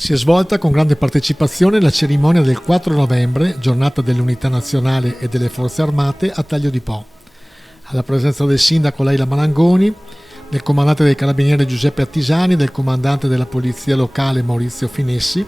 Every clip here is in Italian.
Si è svolta con grande partecipazione la cerimonia del 4 novembre, giornata dell'Unità Nazionale e delle Forze Armate a Taglio di Po, alla presenza del sindaco Leila Malangoni, del comandante dei Carabinieri Giuseppe Attisani, del comandante della Polizia Locale Maurizio Finessi,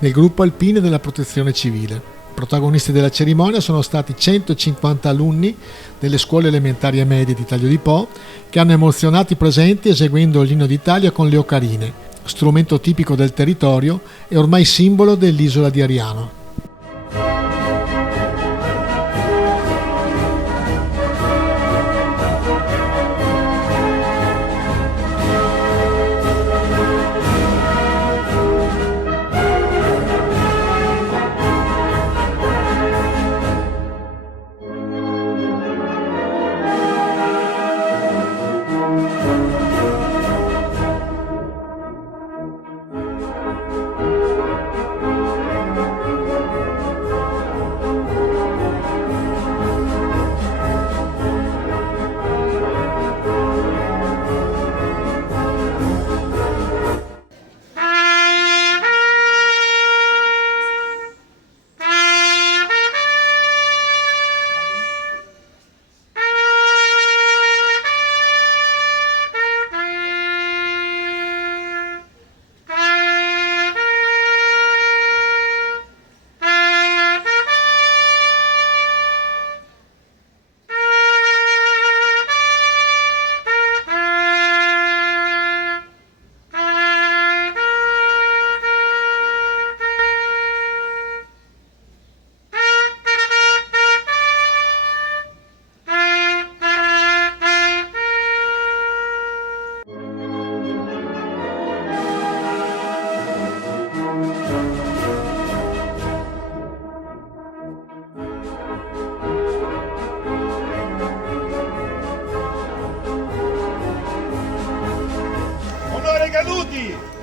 del gruppo alpine della Protezione Civile. Protagonisti della cerimonia sono stati 150 alunni delle scuole elementari e medie di Taglio di Po che hanno emozionato i presenti eseguendo l'Inno d'Italia con le ocarine, strumento tipico del territorio e ormai simbolo dell'isola di Ariano. Onorevoli caduti!